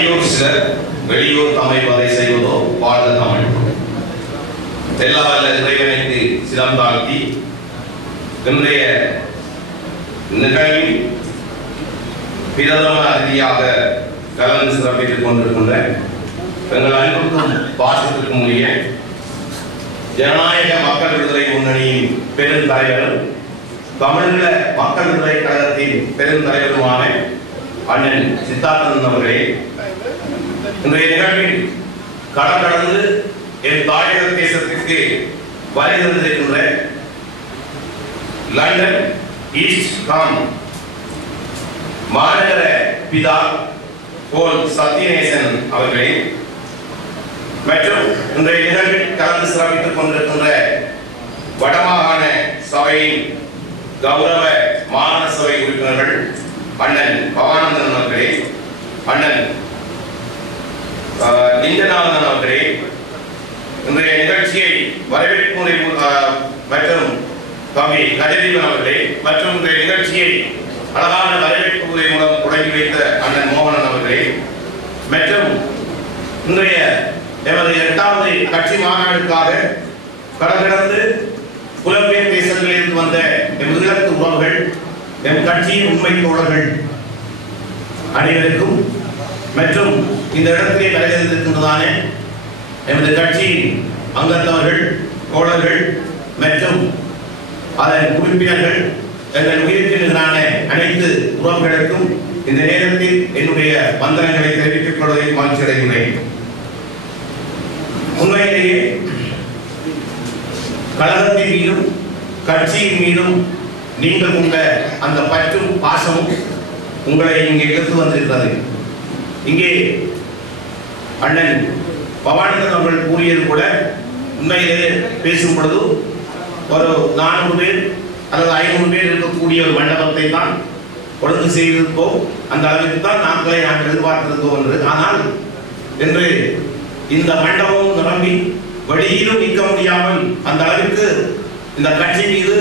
வெளியூர் சிலர் வெளியூர் தமிழ் வதை செய்வதோ வாழ்ந்த தமிழ். எல்லா வல்ல இறைவனுக்கு சிரம் தாழ்த்தி இன்றைய நிகழ்வில் பிரதம அதிதியாக கலந்து சிறப்பித்துக் கொண்டிருக்கின்ற எங்கள் அன்புக்கும் பாசத்திற்கும் உரிய ஜனநாயக மக்கள் விடுதலை முன்னணியின் பெருந்தலைவரும் தமிழீழ மக்கள் விடுதலை கழகத்தின் பெருந்தலைவருமான அண்ணன் சித்தார்த்தன் அவர்களே இன்றைய நிகழ்வில் களம் கடந்து என் தாயக தேசத்திற்கு வருகை தந்திருக்கின்ற லண்டன் ஈஸ்ட் காம் மாநகர பிதா போல் சத்யநேசன் அவர்களே மற்றும் இன்றைய நிகழ்வில் கலந்து சிறப்பித்துக் கொண்டிருக்கின்ற வடமாகாண சபையின் கௌரவ மாகாண சபை உறுப்பினர்கள் அண்ணன் பவானந்தன் அவர்களே அண்ணன் லிங்கநாதன் அவர்களே இன்றைய நிகழ்ச்சியை வரவேற்பு மற்றும் தம்பி கஜதீபன் அவர்களே மற்றும் இன்றைய நிகழ்ச்சியை அழகான வரவேற்பு முறை மூலம் தொடங்கி வைத்த அண்ணன் மோகனன் அவர்களே மற்றும் இன்றைய எமது எட்டாவது கட்சி மாநாடுக்காக கடந்து புலம்பெயர் தேசங்களிலிருந்து வந்த எம் ஈழத்து உறவுகள் எம் கட்சியின் உண்மை தோழர்கள் அனைவருக்கும் மற்றும் இந்த இடத்திலே வருகின்றதான எமது கட்சியின் அங்கத்தவர்கள் தோழர்கள் மற்றும் அதன் உறுப்பினர்கள் எங்கள் உயிர்த்தினரான அனைத்து உறவுகளுக்கும் இந்த நேரத்தில் என்னுடைய வந்தனங்களை தெரிவித்துக் கொள்வதில் மகிழ்ச்சி அடைகிறேன் உண்மையிலேயே கழகத்தின் மீதும் கட்சியின் மீதும் நீங்கள் உள்ள அந்த பற்றும் பாசமும் உங்களை இங்கே எடுத்து வந்திருக்கிறது. இங்கே அண்ணன் பவானந்தன் அவர்கள் கூறியது கூட உண்மையிலே பேசும் பொழுது ஒரு நானூறு பேர் அல்லது ஐநூறு பேர் இருக்கக்கூடிய ஒரு மண்டபத்தை தான் ஒழுங்கு செய்திருப்போம். அந்த அளவிற்கு தான் நாங்களே நாங்கள் எதிர்பார்த்திருந்தோம் என்று. ஆனால் இன்று இந்த மண்டபம் நிரம்பி வெளியிலும் நிற்க முடியாமல் அந்த அளவிற்கு இந்த கட்சி மீது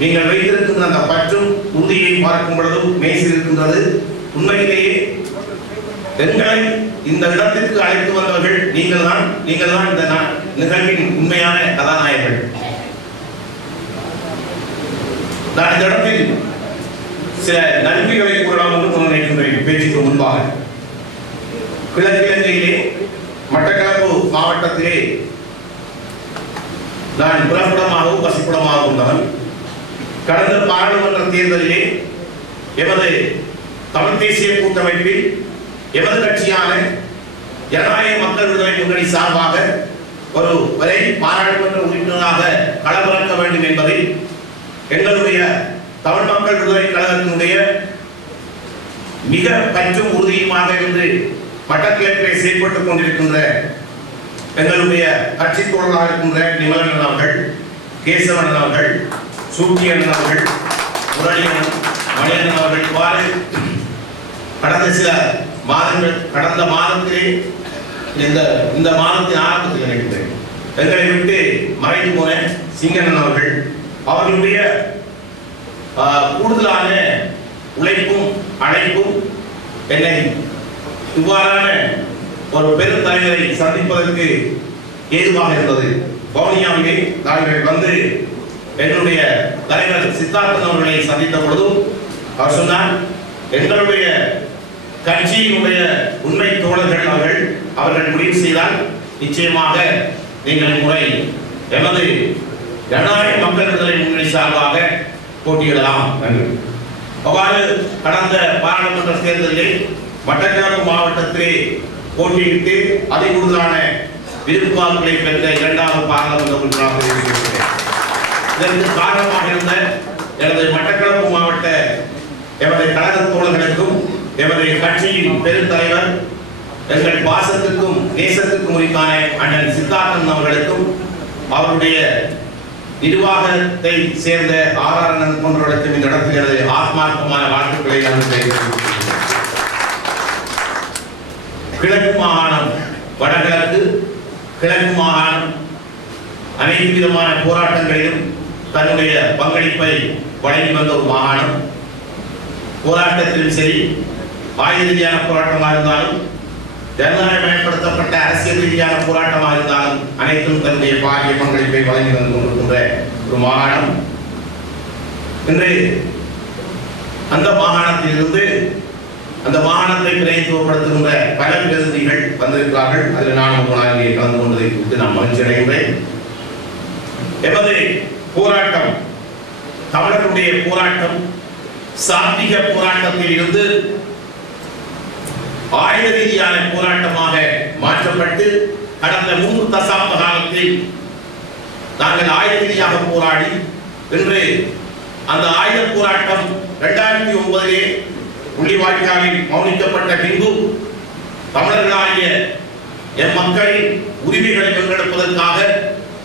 நீங்கள் வைத்திருக்கின்ற அந்த பற்றும் உறுதியை பார்க்கும் பொழுதும் மேய்சிருக்கின்றது உண்மையிலேயே பெண்களை இந்த இடத்திற்கு அழைத்து வந்தவர்கள் நீங்கள் தான் நீங்கள் தான் இந்த நிகழ்வின் உண்மையான கதாநாயகர்கள். நான் இந்த இடத்தில் சில நன்மைகளை கூறலாம் என்று நினைக்கின்றேன். பேச்சுக்கு முன்பாக. கிழக்கிழங்கையிலே மட்டக்களப்பு மாவட்டத்திலே நான் புறப்படமாகவும் வசிப்பிடமாகவும் இருந்தவன். கடந்த பாராளுமன்ற தேர்தலிலே எமது தமிழ் தேசிய கூட்டமைப்பில் எமது கட்சியான ஜனநாயக மக்கள் விடுதலை முன்னணி சார்பாக ஒரு வரை பாராளுமன்ற உறுப்பினராக களமிறக்க வேண்டும் என்பதை எங்களுடைய தமிழ் மக்கள் விடுதலை கழகத்தினுடைய மிக பற்றும் உறுதியுமாக இருந்து மட்டக்கிழக்கை செயல்பட்டுக் கொண்டிருக்கின்ற எங்களுடைய கட்சி தோழராக இருக்கின்ற நிமலன் அவர்கள் கேசவன் அவர்கள் சூட்டியன் அவர்கள் முரளியன் மணியன் அவர்கள் இவ்வாறு கடந்த சில மாதங்கள் கடந்த மாதத்திலே இந்த இந்த மாதத்தின் ஆரம்பத்தில் நினைக்கிறேன். எங்களை விட்டு மறைந்து போன சிங்கண்ணன் அவர்கள் அவர்களுடைய கூடுதலான உழைப்பும் அழைப்பும் என்னை இவ்வாறான ஒரு பெரும் தலைவரை சந்திப்பதற்கு ஏதுவாக இருந்தது. வவுனியாவிலே நாங்கள் வந்து என்னுடைய தலைவர் சித்தார்த்தன் அவர்களை சந்தித்த பொழுதும் அவர் சொன்னார் எங்களுடைய கட்சியினுடைய உண்மை தோழர்கள் அவர்கள் அவர்கள் முடிவு செய்தால் நிச்சயமாக நீங்கள் முறை எமது ஜனநாயக மக்கள் விடுதலை முன்னணி சார்பாக போட்டியிடலாம். என்று அவ்வாறு கடந்த பாராளுமன்ற தேர்தலில் மட்டக்களப்பு மாவட்டத்திலே போட்டியிட்டு அதை கூடுதலான விருப்பாக்களை பெற்ற இரண்டாவது பாராளுமன்ற உறுப்பினராக இருக்கிறேன் இதற்கு காரணமாக இருந்த எனது மட்டக்களப்பு மாவட்ட எமது கழக தோழர்களுக்கும் எமது கட்சியின் பெருந்தலைவர் எங்கள் பாசத்துக்கும் நேசத்துக்கும் உரித்தான அண்ணன் சித்தார்த்தன் அவர்களுக்கும் அவருடைய நிர்வாகத்தை சேர்ந்த ஆராரணன் போன்றவர்களுக்கும் இந்த இடத்தில் எனது ஆத்மார்த்தமான வாழ்த்துக்களை நான் தெரிவித்துக் கிழக்கு மாகாணம் வடகிழக்கு கிழக்கு மாகாணம் அனைத்து விதமான போராட்டங்களிலும் தன்னுடைய பங்களிப்பை வழங்கி வந்த ஒரு மாகாணம். போராட்டத்திலும் சரி ஆயுத ரீதியான போராட்டமாக இருந்தாலும் ஜனநாயகமயப்படுத்தப்பட்ட அரசியல் ரீதியான போராட்டமாக இருந்தாலும் அனைத்தும் தன்னுடைய பாரிய பங்களிப்பை வழங்கி வந்து கொண்டிருக்கின்ற ஒரு மாகாணம். இன்று அந்த மாகாணத்திலிருந்து அந்த மாகாணத்தை பிரதித்துவப்படுத்துகின்ற பல பிரதிநிதிகள் வந்திருக்கிறார்கள். அதில் நான் உங்களாக கலந்து கொண்டதை குறித்து நான் மகிழ்ச்சி அடைகின்றேன். எமது போராட்டம் தமிழர்களுடைய போராட்டம் சாத்திக போராட்டத்தில் இருந்து ஆயுத ரீதியான போராட்டமாக மாற்றப்பட்டு கடந்த மூன்று தசாப்த காலத்தில் நாங்கள் ஆயுத ரீதியாக போராடி இன்று அந்த ஆயுத போராட்டம் இரண்டாயிரத்தி ஒன்பதிலே உள்ளிவாய்க்காலில் மௌனிக்கப்பட்ட பின்பு தமிழர்களாகிய என் மக்களின் உரிமைகளை வென்றெடுப்பதற்காக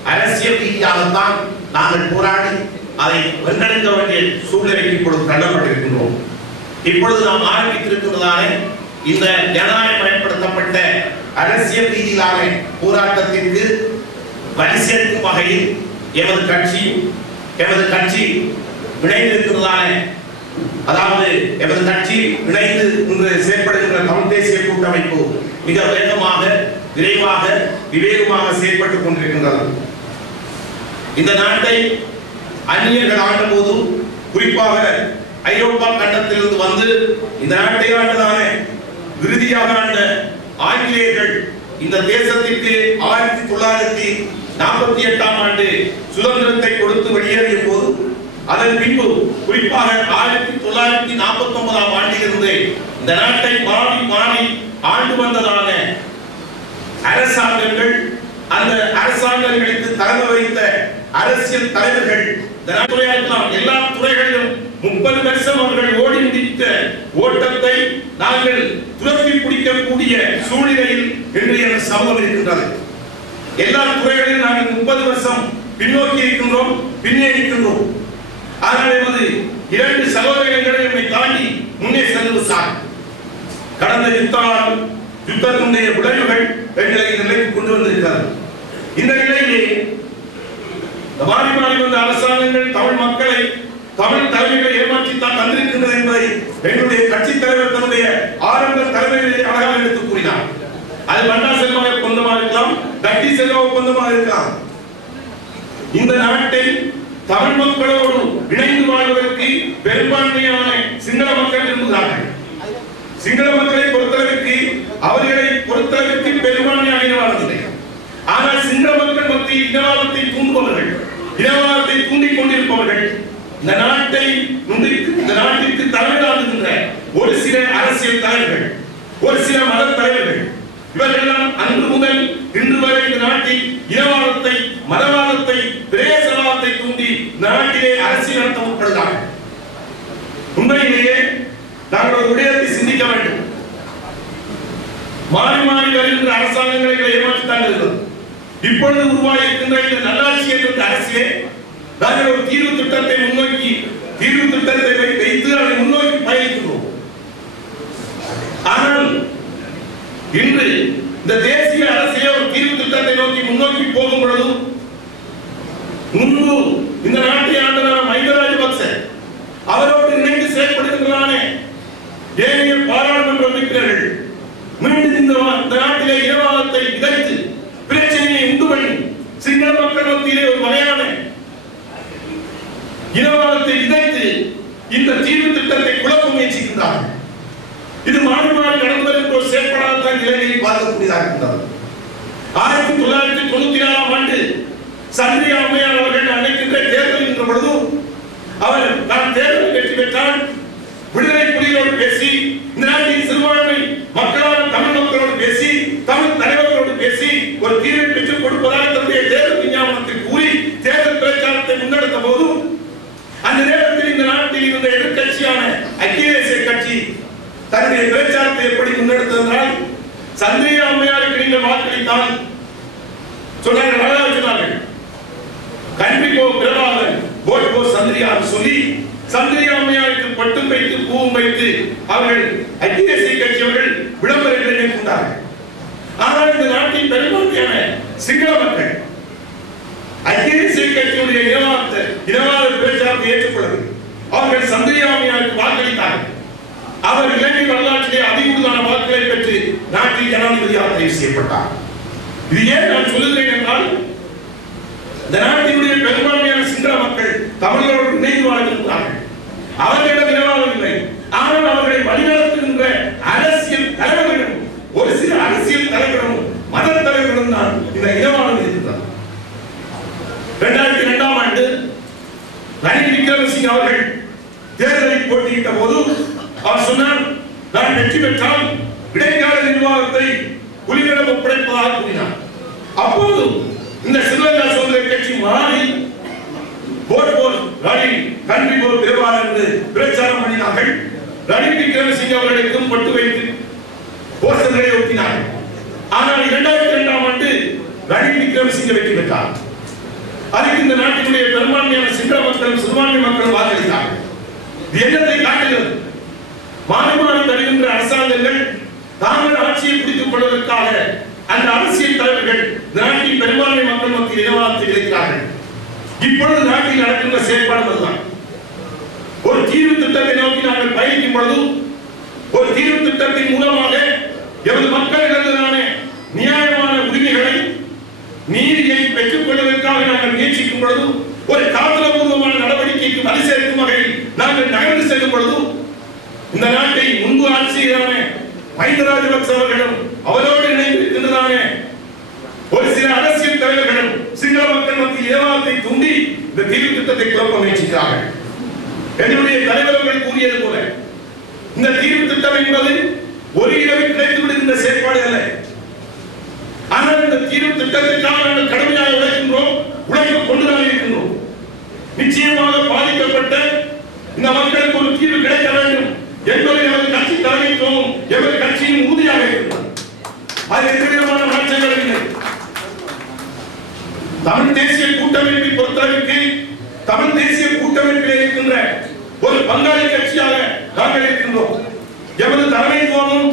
அரசியல் ரீதியாகத்தான் நாங்கள் போராடி அதை வென்றெடுக்க வேண்டிய சூழ்நிலைக்கு இப்பொழுது தள்ளப்பட்டிருக்கின்றோம். இப்பொழுது நாம் ஆரம்பித்திருக்கின்றதான இந்த ஜனநாயகமயப்படுத்தப்பட்ட அரசியல் ரீதியிலான போராட்டத்திற்கு வழி சேர்க்கும் வகையில் எமது கட்சி எமது கட்சி இணைந்திருக்கிறதான அதாவது எமது கட்சி இணைந்து இன்று செயற்படுகின்ற தமிழ் தேசிய கூட்டமைப்பு மிக வேகமாக விரைவாக விவேகமாக செயற்பட்டுக் கொண்டிருக்கின்றது. இந்த நாட்டை அந்நியர்கள் ஆண்ட போதும் குறிப்பாக ஐரோப்பா கண்டத்திலிருந்து வந்து இந்த நாட்டை ஆண்டதான இறுதியாக அந்த ஆங்கிலேயர்கள் இந்த தேசத்திற்கு ஆயிரத்தி தொள்ளாயிரத்தி நாற்பத்தி எட்டாம் ஆண்டு சுதந்திரத்தை கொடுத்து வெளியேறிய போது அதன் பின்பு குறிப்பாக ஆயிரத்தி தொள்ளாயிரத்தி நாற்பத்தி ஒன்பதாம் ஆண்டிலிருந்து இந்த நாட்டை மாறி மாறி ஆண்டு வந்ததான அரசாங்கங்கள் அந்த அரசாங்கங்களுக்கு தலைமை வைத்த அரசியல் தலைவர்கள் இந்த எல்லா துறைகளிலும் முப்பது வருஷம் அவர்கள் ஓடி முடித்த ஓட்டத்தை நாங்கள் துரத்தி பிடிக்கக்கூடிய சூழ்நிலையில் இன்றைய சமூகம் இருக்கின்றது. எல்லா துறைகளிலும் நாங்கள் முப்பது வருஷம் பின்னோக்கி இருக்கின்றோம் பின்னே இருக்கின்றோம். ஆனால் எமது இரண்டு சகோதரர்கள் நம்மை தாண்டி முன்னே செல்வது சார் கடந்த யுத்தம் யுத்தத்தினுடைய விளைவுகள் எங்களை இந்த நிலைக்கு கொண்டு வந்திருக்கிறது. இந்த நிலையிலே இந்த மாறி மாறி வந்த அரசாங்கங்கள் தமிழ் மக்களை தமிழ் தலைமைகளை ஏமாற்றி தான் தந்திருக்கின்றது என்னுடைய கட்சி தலைவர் தன்னுடைய ஆரம்ப தலைமையிலே அழகாக எடுத்து கூறினார். அது மன்னா செல்வா ஒப்பந்தமா இருக்கலாம் தட்டி செல்வா ஒப்பந்தமா இருக்கலாம். இந்த நாட்டை தமிழ் மக்களோடு இணைந்து வாழ்வதற்கு பெரும்பான்மையான சிங்கள மக்கள் விரும்புகிறார்கள் சிங்கள மக்களை பொறுத்தளவிற்கு அவர்களை பொறுத்தளவிற்கு பெரும்பான்மையான இனவாதத்தை ஆனால் சிங்கள மக்கள் மத்தியில் இனவாதத்தை தூண்டுபவர்கள் இனவாதத்தை தூண்டிக் கொண்டிருப்பவர்கள் இந்த நாட்டை நுண்டி- இந்த நாட்டிற்கு தலைவராகுகின்ற ஒரு சில அரசியல் தலைவர்கள் ஒரு சில மத தலைவர்கள் இவர்களெல்லாம் அன்று முதல் இன்று வரை இந்த நாட்டில் இனவாதத்தை மதவாதத்தை பிரேசவாதத்தை தூண்டி நாட்டிலே அரசியல் நடத்த முற்படுகிறார்கள். உண்மையிலேயே நாங்கள் ஒரு விடயத்தை சிந்திக்க வேண்டும். மாறி மாறி வருகின்ற அரசாங்கங்களை ஏமாற்றித்தான் இருக்கிறது இப்பொழுது உருவாகியிருக்கின்ற இந்த நல்லாட்சி என்ற அரசிலே நாங்கள் ஒரு தீர்வு திட்டத்தை முன்னோக்கி தீர்வு திட்டத்தை வைத்து அதை முன்னோக்கி பயணிக்கிறோம். ஆனால் இன்று இந்த தேசிய அரசியல் ஒரு தீர்வு திட்டத்தை நோக்கி முன்னோக்கி போகும் பொழுது முன்பு இந்த நாட்டை ஆண்டனான மஹிந்த ராஜபக்ச அவரோடு இணைந்து செயல்படுகின்றனானே ஏனைய பாராளுமன்ற உறுப்பினர்கள் மீண்டும் இந்த இந்த நாட்டிலே இனவாதத்தை விதைத்து பிரச்சனையை உண்டு பண்ணி சிங்கள மக்கள் மத்தியிலே ஒரு வகையான இனவாதத்தை விதைத்து இந்த தீர்வு திட்டத்தை குழப்ப முயற்சிக்கின்றார்கள். இது மாணவர்கள் மாறி ஒரு செயற்படாத நிலையை பார்க்கக்கூடியதாக இருந்தார் ஆயிரத்தி தொள்ளாயிரத்தி தொண்ணூத்தி நாலாம் ஆண்டு சந்திரியா அம்மையார் அவர்கள் அழைக்கின்ற தேர்தல் என்ற பொழுதும் அவர் நான் தேர்தல் வெற்றி பெற்றால் விடுதலை புலிகளோடு பேசி இந்த நாட்டின் சிறுபான்மை மக்களான தமிழ் மக்களோடு பேசி தமிழ் தலைவர்களோடு பேசி ஒரு தீர்வை பெற்றுக் கொடுப்பதாக தன்னுடைய தேர்தல் விஞ்ஞாபனத்தில் கூறி தேர்தல் பிரச்சாரத்தை முன்னெடுத்த போதும் அந்த நேரத்தில் இந்த நாட்டில் இருந்த எதிர்க்கட்சியான ஐக்கிய தேசிய கட்சி தன்னுடைய பிரச்சாரத்தை எப்படி முன்னெடுத்ததென்றால் சந்திரிய அம்மையாருக்கு நீங்கள் வாக்களித்தால் சொன்னார்கள் அழகாக சொன்னார்கள். கண்பிக்கோ பிரபாகர் போட் போ சந்திரியார் சொல்லி சந்திரியா அம்மையாருக்கு பட்டும் வைத்து பூவும் வைத்து அவர்கள் ஐக்கிய தேசிய கட்சியவர்கள் விளம்பரங்களை மேற்கொண்டார்கள் ஆனால் இந்த நாட்டின் பெரும்பான்மையான சிங்கள மக்கள். ஐக்கிய கட்சியுடைய இனவாத இனவாத பிரச்சாரத்தை ஏற்றுக்கொள்ளவில்லை. அவர்கள் சந்திரியா அம்மையாருக்கு வாக்களித்தார்கள். அவர் இலங்கை வரலாற்றிலே அதிகூடுதான வாக்குகளை பெற்று நாட்டில் ஜனாதிபதியாக தேர்வு செய்யப்பட்டார். இது ஏன் நான் சொல்லுகிறேன் என்றால் இந்த நாட்டினுடைய பெரும்பான்மையான சிங்கள மக்கள் தமிழரோடு இணைந்து வாழ்ந்திருக்கிறார்கள். அவர்களிடம் நிலவாதம் இல்லை. ஆனால் அவர்களை வழிநடத்துகின்ற அரசியல் தலைவர்களும் ஒரு சில அரசியல் தலைவர்களும் மத தலைவர்களும் தான் இந்த இனவாதம் இருக்கிறார் இரண்டாயிரத்தி இரண்டாம் ஆண்டு ரணில் விக்ரமசிங்க அவர்கள் தேர்தலில் போட்டியிட்ட போது அவர் சொன்னார் நான் வெற்றி பெற்றால் இடைக்கால நிர்வாகத்தை புலிகளிடம் ஒப்படைப்பதாக கூறினார். அப்போது இந்த ஸ்ரீலங்கா சோதனை கட்சி மாறி போர் போர் ரணில் கல்வி போர் பெறுவார் என்று பிரச்சாரம் பண்ணினார்கள். ரணில் விக்ரமசிங்க அவர்களுக்கும் பட்டு வைத்து போஸ்டர்களை ஒட்டினார்கள். ஆனால் இரண்டாயிரத்தி இரண்டாம் ஆண்டு ரணில் விக்ரமசிங்க வெற்றி பெற்றார். அதுக்கு இந்த நாட்டினுடைய பெரும்பான்மையான சிங்கள மக்களும் சிறுபான்மை மக்களும் வாக்களித்தார்கள். இது என்னத்தை காட்டுகிறது? மாறுபாடு தருகின்ற அரசாங்கங்கள் தாங்கள் ஆட்சியை பிடித்துக் கொள்வதற்காக அந்த அரசியல் தலைவர்கள் நாட்டின் பெரும்பான்மை மக்கள் மத்தியில் இனவாதத்தை இருக்கிறார்கள். இப்பொழுது நாட்டில் நடக்கின்ற செயல்பாடு அதுதான். ஒரு தீர்வு திட்டத்தை நோக்கி நாங்கள் பயணிக்கும் பொழுது ஒரு தீர்வு திட்டத்தின் மூலமாக எமது மக்களிடத்திலான நியாயமான உரிமைகளை நீதியை பெற்றுக் கொள்வதற்காக நாங்கள் முயற்சிக்கும் பொழுது ஒரு காத்திரபூர்வமான நடவடிக்கைக்கு வலி சேர்க்கும் வகையில் நாங்கள் நகர்ந்து செல்லும் பொழுது இந்த நாட்டை முன்பு ஆட்சியரான மஹிந்த ராஜபக்ச அவர்களும் அவரோடு இணைந்திருக்கின்றதானே ஒரு சில அரசியல் தலைவர்களும் சிங்கள மக்கள் மத்திய ஏமாத்தை தூண்டி இந்த தீர்வு திட்டத்தை குழப்ப முயற்சிக்கிறார்கள். என்னுடைய தலைவர்கள் கூறியது போல இந்த தீர்வு திட்டம் என்பது ஒரு இரவு கிடைத்து விடுகின்ற செயற்பாடு அல்ல. ஆனால் இந்த தீர்வு திட்டத்திற்காக நாங்கள் கடுமையாக உழைக்கின்றோம் உழைத்துக் கொண்டுதான் இருக்கின்றோம். நிச்சயமாக பாதிக்கப்பட்ட இந்த மக்களுக்கு ஒரு தீர்வு கிடைக்க வேண்டும். என்பதை எமது கட்சி தலைமைத்துவம் எமது கட்சியின் உறுதியாக இருக்கிறது அது எதிர்விதமான மாற்றங்கள் இல்லை. தமிழ் தேசிய கூட்டமைப்பை பொறுத்தளவுக்கு தமிழ் தேசிய கூட்டமைப்பில் இருக்கின்ற ஒரு பங்காளி கட்சியாக நாங்கள் இருக்கின்றோம். எமது தலைமைத்துவமும்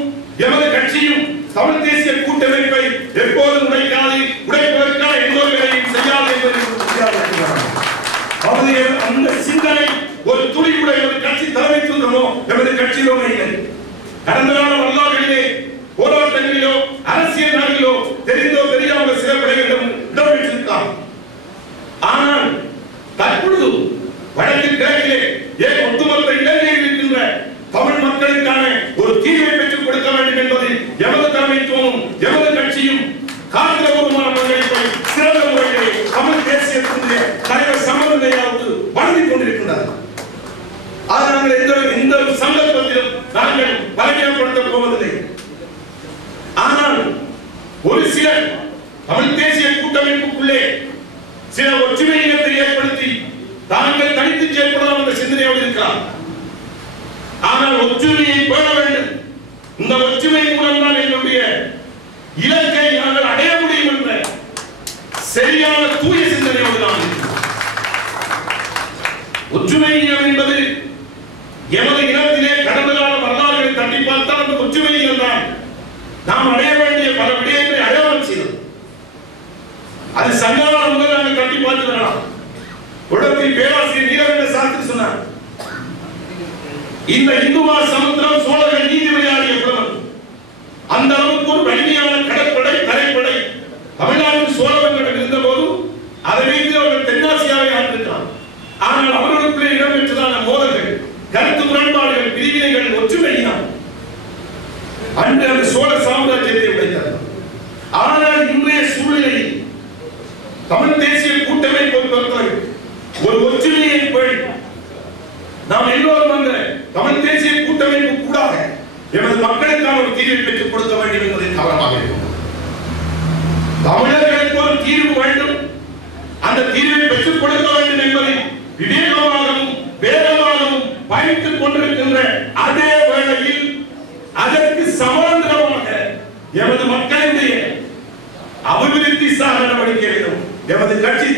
எமது கட்சியும் தமிழ் தேசிய கூட்டமைப்பை எப்போதும் உடைக்காது உடைப்பதற்கான எந்த ஒரு வேலையும் செய்யாது என்பதை உறுதியாக இருக்கிறார்கள். அவருடைய அந்த சிந்தனை ஒரு துளி கூட எமது கட்சி தலைமைத்துவமோ எமது கட்சியிலோ இல்லை கடந்த கால Doing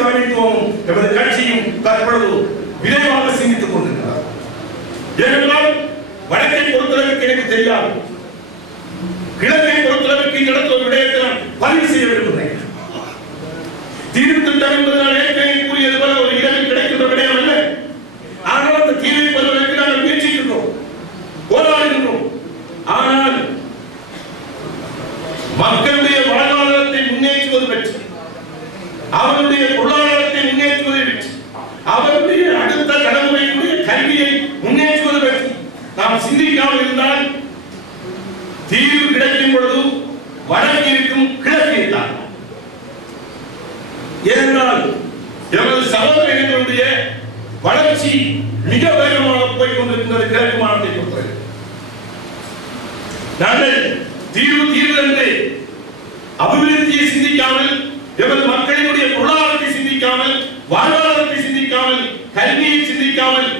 தலைமைத்துவமும் எமது கட்சியும் தற்பொழுது விரைவாக சிந்தித்துக் கொண்டிருக்கிறார். ஏனென்றால் చిందించామని వాడవాళ్ళని చిందించామని కలిగి చిందించామని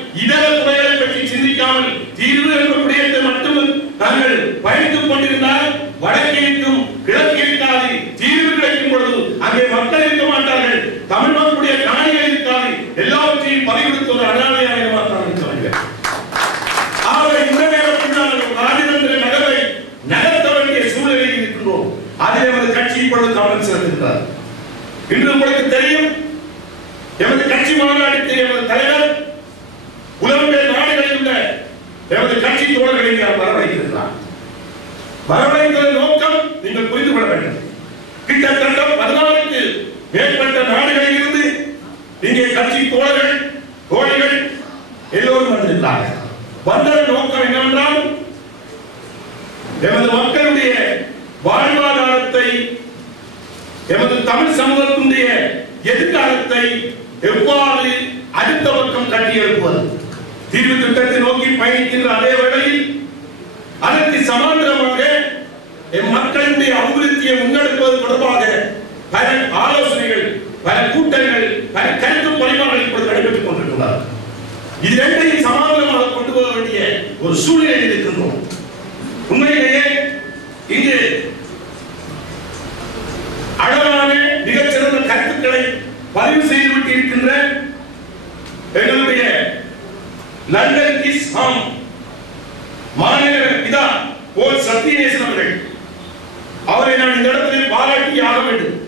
மேற்பட்ட நாடுகளில் இருந்து இங்கே கட்சி தோழர்கள் தோழிகள் எல்லோரும் வந்திருந்தாங்க. வந்ததன் நோக்கம் என்னவென்றால் எமது மக்களுடைய வாழ்வாதாரத்தை எமது தமிழ் சமூகத்தினுடைய எதிர்காலத்தை எவ்வாறு அடுத்த பக்கம் கட்டி எழுப்புவது? தீர்வு திட்டத்தை நோக்கி பயணிக்கின்ற அதே வேளையில் அதற்கு சமாந்தரமாக மக்களுடைய அபிவிருத்தியை முன்னெடுப்பது தொடர்பாக பல ஆலோசனைகள் பல கூட்டங்கள் பல கருத்து பரிமாறங்கள் இப்பொழுது நடைபெற்றுக் கொண்டிருக்கிறார் இது ரெண்டையும் சமாதானமாக கொண்டு போக வேண்டிய ஒரு சூழ்நிலையில் இருக்கின்றோம். உண்மையிலேயே இங்கு அழகான மிகச்சிறந்த கருத்துக்களை பதிவு செய்துவிட்டு இருக்கின்ற எங்களுடைய லண்டன் இஸ் ஹாம் மாநகர பிதா போல் சத்தியநேசன் அவர்கள் அவரை நான் இந்த இடத்திலே பாராட்டி ஆக வேண்டும்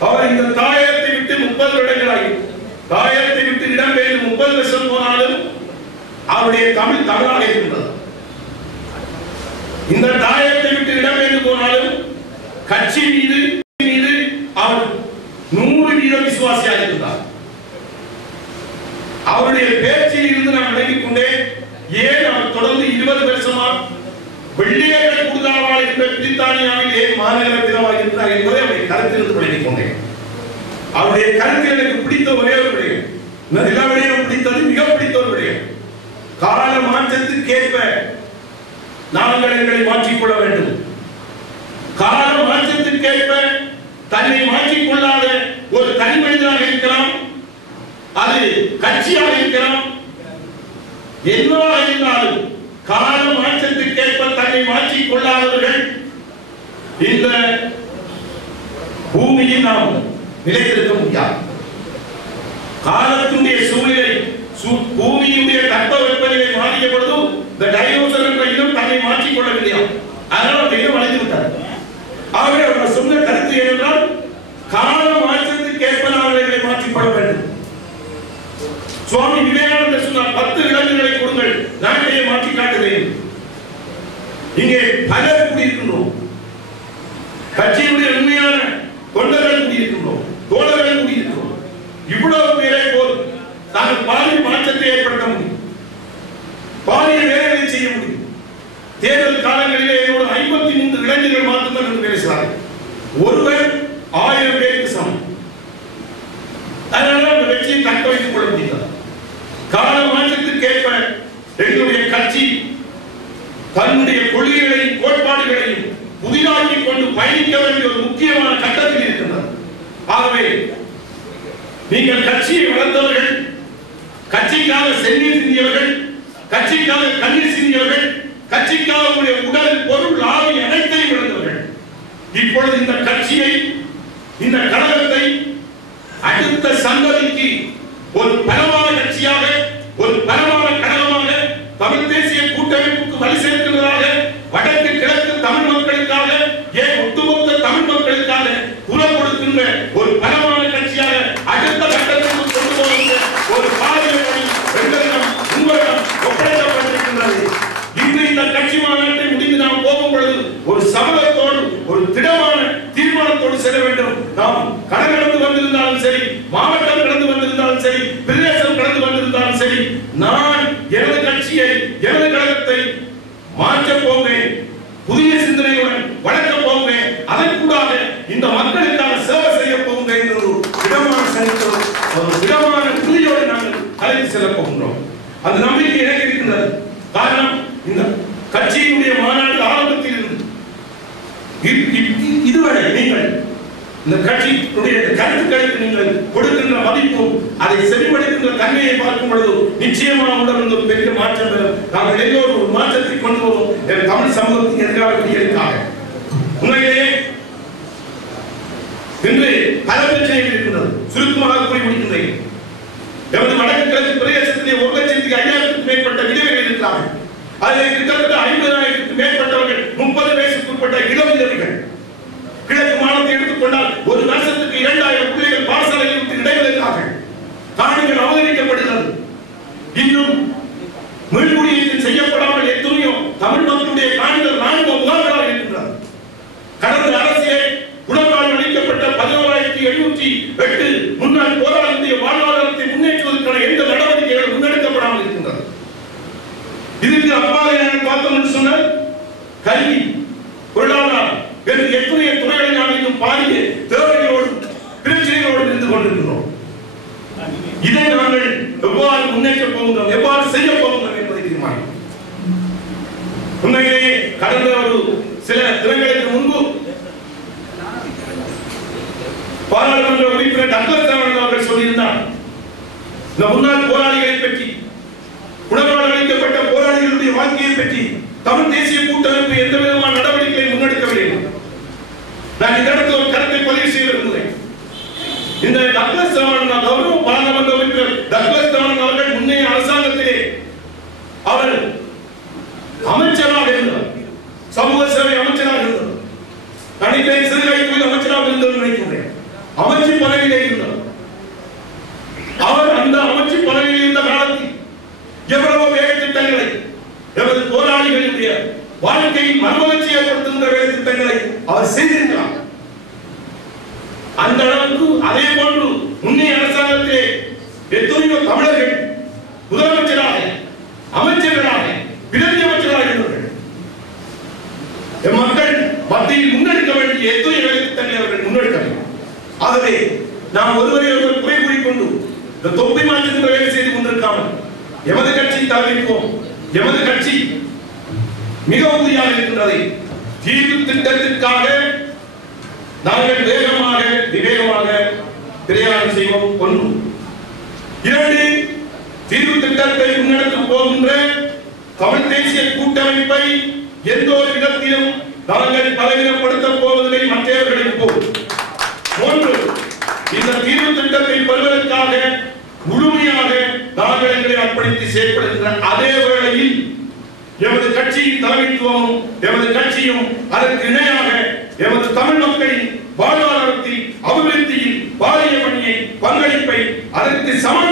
அவர் இந்த தாயகத்தை விட்டு முப்பது வருடங்களாகி தாயகத்தை விட்டு இடம்பெயர்ந்து முப்பது வருஷம் போனாலும் அவருடைய தமிழ் தமிழாக இருக்கின்றது இந்த தாயத்தை விட்டு இடம்பெயர்ந்து போனாலும் கட்சி மீது மீது அவர் நூறு வீத விசுவாசியாக இருந்தார். அவருடைய பேச்சில் இருந்து நான் விளங்கிக் கொண்டேன். ஏன் அவர் தொடர்ந்து இருபது வருஷமா வெள்ளியர்கள் குடுதாவால் இருந்த பிரித்தானியாவில் ஏன் மாநகர பிரிவாக இருந்தார் என்பதை அவருடைய கருத்திலிருந்து விளங்கிக் கொண்டேன். அவருடைய கருத்தில் எனக்கு பிடித்த ஒரே ஒரு விடயம். இந்த பிடித்தது மிக பிடித்த ஒரு விடயம். கால மாற்றத்துக்கேற்ப நாங்கள் எங்களை மாற்றிக்கொள்ள வேண்டும். கால மாற்றத்திற்கேற்ப தன்னை மாற்றிக்கொள்ளாத ஒரு தனி மனிதனாக இருக்கலாம். அது கட்சியாக இருக்கலாம். என்னவாக இருந்தாலும் கால மாற்றத்திற்கேற்ப தன்னை மாற்றிக் கொள்ளாதவர்கள் இந்த பூமியில் நாம் நிலைத்திருக்க முடியாது. காலத்துடைய சூழ்நிலை சூ- பூமியுடைய தட்பவெப்பநிலை மாறிய பொழுது இந்த டைனோசர் என்ற இனம் தன்னை மாற்றிக் கொள்ளவில்லையா அதனால் அந்த இனம் அழைத்து விட்டார் ஆகவே அவர் சொன்ன கருத்து ஒரு முக்கியமான கட்டத்தில் இருக்கிறது ஆகவே நீங்கள் கட்சியை வளர்ந்தவர்கள் கட்சிக்காக செந்நீர் சிந்தியவர்கள் கட்சிக்காக கண்ணீர் சிந்தியவர்கள் கட்சிக்காக உங்களுடைய உடல் பொருள் ஆவி அனைத்தையும் இழந்தவர்கள் இப்பொழுது இந்த கட்சியை இந்த கழகத்தை அடுத்த சந்ததிக்கு ஒரு பரவாயில்லை கட்சியாக ஒரு பலமான கழகமாக தமிழ் தேசிய கூட்டமைப்புக்கு வழி சேர்க்கிறதாக வடக்கு கிழக்கு தமிழ் மக்களுக்காக ஏன் ஒட்டுமொத்த தமிழ் மக்களுக்காக குரல் கொடுக்கின்ற ஒரு பலமான கட்சியாக அடுத்த கட்டத்திற்கு கொண்டு போகின்ற ஒரு பாதையை பணி எங்களிடம் உங்களிடம் ஒப்படைக்கப்பட்டிருக்கின்றது இன்று இந்த கட்சி மாநாட்டை முடிந்து நாம் போகும் பொழுது ஒரு சபலத்தோடு ஒரு திடமான தீர்மானத்தோடு செல்ல வேண்டும் நாம் கடல் வந்திருந்தாலும் சரி மாவட்டம் கடந்து வந்திருந்தாலும் சரி பிரதேசம் கடந்து வந்திருந்தாலும் சரி நான் எனது கட்சியை எனது கழகத்தை மாற்றப் போவேன் புதிய சிந்தனையுடன் வளர்க்கப் போவேன் அதற்கூடாக இந்த மக்களுக்காக சேவை செய்ய போகின்ற என்ற ஒரு திடமான சனித்தோடு ஒரு திடமான உறுதியோடு நாங்கள் அழைத்து செல்ல போகின்றோம் அந்த நம்பிக்கை எனக்கு இருக்கின்றது காரணம் இந்த கட்சியினுடைய மாநாடு ஆரம்பத்தில் இருந்து இ- இ- இதுவரை நீங்கள் இந்த கட்சியினுடைய கருத்துக்களுக்கு நீங்கள் கொடுக்கின்ற மதிப்பும் அதை செவிமடுக்கின்ற தன்மையை பார்க்கும் பொழுது நிச்சயமாக உடல் ஒரு பெரிய மாற்றம் பெறும். நாங்கள் எல்லோரும் ஒரு மாற்றத்தை கொண்டு வரும் என் தமிழ் சமூகத்தின் எதிர்கால விடியலுக்காக உண்மையிலேயே இன்று பல பிரச்சனைகள் இருக்கின்றது. சுருக்கமாக கூறி முடிக்கின்றேன் எமது வடக்கு கிழக்கு பிரதேசத்திலே ஒரு லட்சத்துக்கு ஐயாயிரத்துக்கும் மேற்பட்ட விதவைகள் இருக்கிறார்கள். அதில் கிட்டத்தட்ட ஐம்பதாயிரத்துக்கு மேற்பட்டவர்கள் முப்பது வயசுக்குட்பட்ட இளம் விதவைகள் கிழக்கு மாநிலத்தை எடுத்துக்கொண்டால் ஒரு வருஷத்துக்கு இரண்டாயிரம் செய்யப்படுகிறது. இன்னும் மீள்குடியேற்றம் செய்யப்படாமல் எத்தனையோ தமிழ் மக்களுடைய காணிகள் ராணுவ முகாம்களாக இருக்கின்றது கடந்த அரசே குணப்பால் அளிக்கப்பட்ட பதினோராயிரத்தி எழுநூற்றி எட்டு முன்னாள் போராளிகளுடைய வாழ்வாதாரத்தை முன்னேற்றுவதற்கான எந்த நடவடிக்கைகள் முன்னெடுக்கப்படாமல் இருக்கின்றது இதுக்கு அப்பாலே நாங்கள் பார்த்தோம் என்று சொன்னால் கல்வி பொருளாதாரம் என்று எத்தனைய துறைகளை நாம் இன்னும் பாரிய தேவைகளோடு பிரச்சனைகளோடு இருந்து கொண்டிருக்கிறோம். இதை நாங்கள் எவ்வாறு முன்னேற்றப் போகின்றோம் எவ்வாறு செய்ய போகின்றோம் என்பதை தீர்மானிக்கும் உண்மையிலேயே கடந்த ஒரு சில தினங்களுக்கு முன்பு பாராளுமன்ற உறுப்பினர் டக்ளஸ் தேவன் அவர்கள் சொல்லியிருந்தார் இந்த முன்னாள் போராளிகளை பற்றி உணவால் அளிக்கப்பட்ட போராளிகளுடைய வாழ்க்கையை பற்றி தமிழ் தேசிய கூட்டமைப்பு எந்த விதமான நடவடிக்கைகளை முன்னெடுக்கவில்லை நான் இந்த இடத்துல ஒரு கருத்தை பதிவு செய்ய விரும்புகிறேன் இந்த டக்ளஸ் தேவன் கௌரவ பாராளுமன்ற உறுப்பினர் டக்ளஸ் தேவன் அவர்கள் முன்னைய அரசாங்கத்திலே அவர் அமைச்சராக இருந்தார் சமூக சேவை அமைச்சராக இருந்தார் தனிப்பை சிறுகைக்குள் அமைச்சராக இருந்தார் நினைக்கின்றேன் அமைச்சு பதவியிலே இருந்தார் அவர் அந்த அமைச்சு பதவியில் இருந்த காலத்தில் எவ்வளவு வேலை திட்டங்களை எமது போராளிகளுடைய வாழ்க்கையில் மறுமலர்ச்சி ஏற்படுத்துகின்ற வேலை திட்டங்களை அவர் செய்திருக்கிறார் அந்த அளவுக்கு அதே போன்று முன்னைய அரசாங்கத்திலே எத்தனையோ தமிழர்கள் முதலமைச்சராக அமைச்சர்களாக பிரதி அமைச்சராக இருந்தார்கள் எம் மக்கள் மத்தியில் முன்னெடுக்க வேண்டிய எத்தனை வேலை திட்டங்களை அவர்கள் முன்னெடுக்கவில்லை ஆகவே நாம் ஒருவரை ஒருவர் குறை கூறிக்கொண்டு இந்த தொப்பி மாற்றுகின்ற வேலை செய்து கொண்டிருக்காமல் எமது கட்சி தவிர்ப்போம் எமது கட்சி மிக உறுதியாக இருக்கின்றது தீர்வு திட்டத்திற்காக நாங்கள் வேகமாக விவேகமாக பிரயாணம் செய்வோம். ஒன்று. இரண்டு தீர்வு திட்டத்தை முன்னெடுத்து போகின்ற தமிழ் தேசிய கூட்டமைப்பை எந்த ஒரு விதத்திலும் நாங்கள் பலவீனப்படுத்த போவதில்லை மற்றவர்களுக்கு போல் மூன்று இந்த தீர்வு திட்டத்தை பெறுவதற்காக முழுமையாக நாங்கள் எங்களை அர்ப்பணித்து செயற்படுகின்ற அதே வேளையில் எமது கட்சியின் தலைமைத்துவமும் எமது கட்சியும் அதற்கு இணையாக எமது தமிழ் மக்களின் வாழ்வாதாரத்தில் அபிவிருத்தியில் பாலிய பணியை பங்களிப்பை அதற்கு சமன்